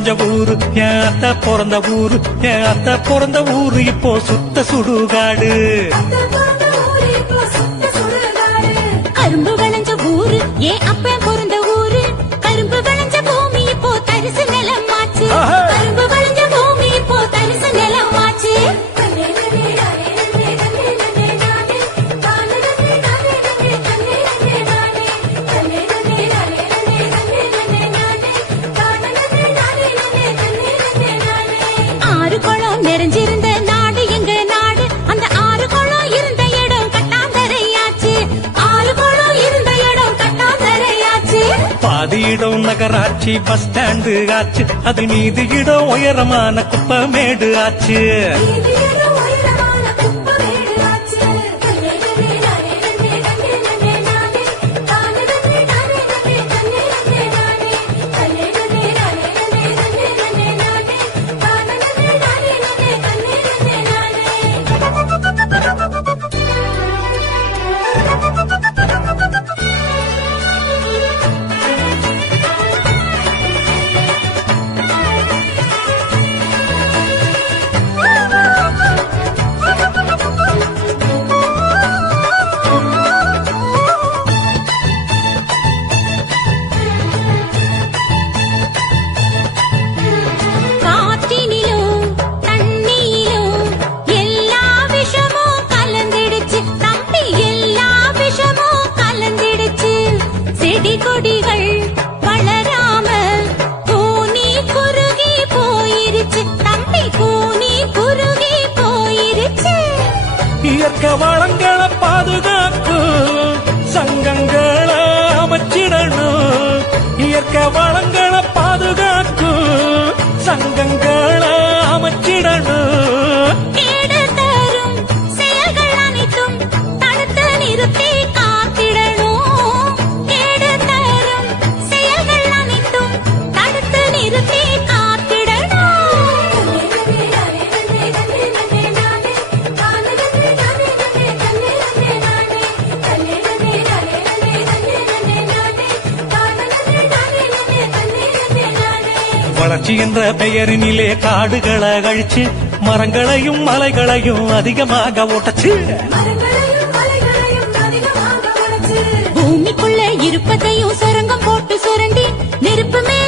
விளைஞ்ச ஊரு என் அத்தை பிறந்த ஊரு, என் அத்தை பிறந்த ஊரு இப்போ சுத்த சுடுகாடு. கரும்பு விளைஞ்ச ஊரு ஏன் அப்ப பிறந்த ஊரு, கரும்பு விளைஞ்ச பூமி இப்போ தரிசு நிலமாச்சு, கரும்பு விளைஞ்ச பூமி இப்போ தரிசு நிலமாச்சு. ஆறு குளம் நிறைஞ்சிருந்த நாடு எங்க நாடு, அந்த ஆறு குளம் இருந்த இடம் கட்டாந்தரையாச்சு, ஆறு குளம் இருந்த இடம் கட்டாந்தரையாச்சு. பாதி இடம் நகராட்சி பஸ் ஸ்டாண்டு ஆச்சு, அதில் மீதி இடம் உயரமான குப்பமேடு ஆச்சு. இயற்கை வளங்களை பாதுகாக்கும் சங்கங்களை அமைச்சிடணும், இயற்கை வளங்களை பாதுகாக்கும் சங்கங்களை அமைச்சிடணும். கேடு தரும் செயல்கள் அனைத்தும் தடுத்து நிறுத்தி காத்திடணும், கேடு தரும் செயல்கள் அனைத்தும் தடுத்து நிறுத்தி காத்திடணும். வளர்ச்சி என்ற பெயரினிலே காடுகளை அழிச்சு மரங்களையும் மலைகளையும் அதிகமாக ஓட்டச்சு, பூமிக்குள்ள இருப்பதையும் சுரங்கம் போட்டு சுரண்டி நெருப்புமே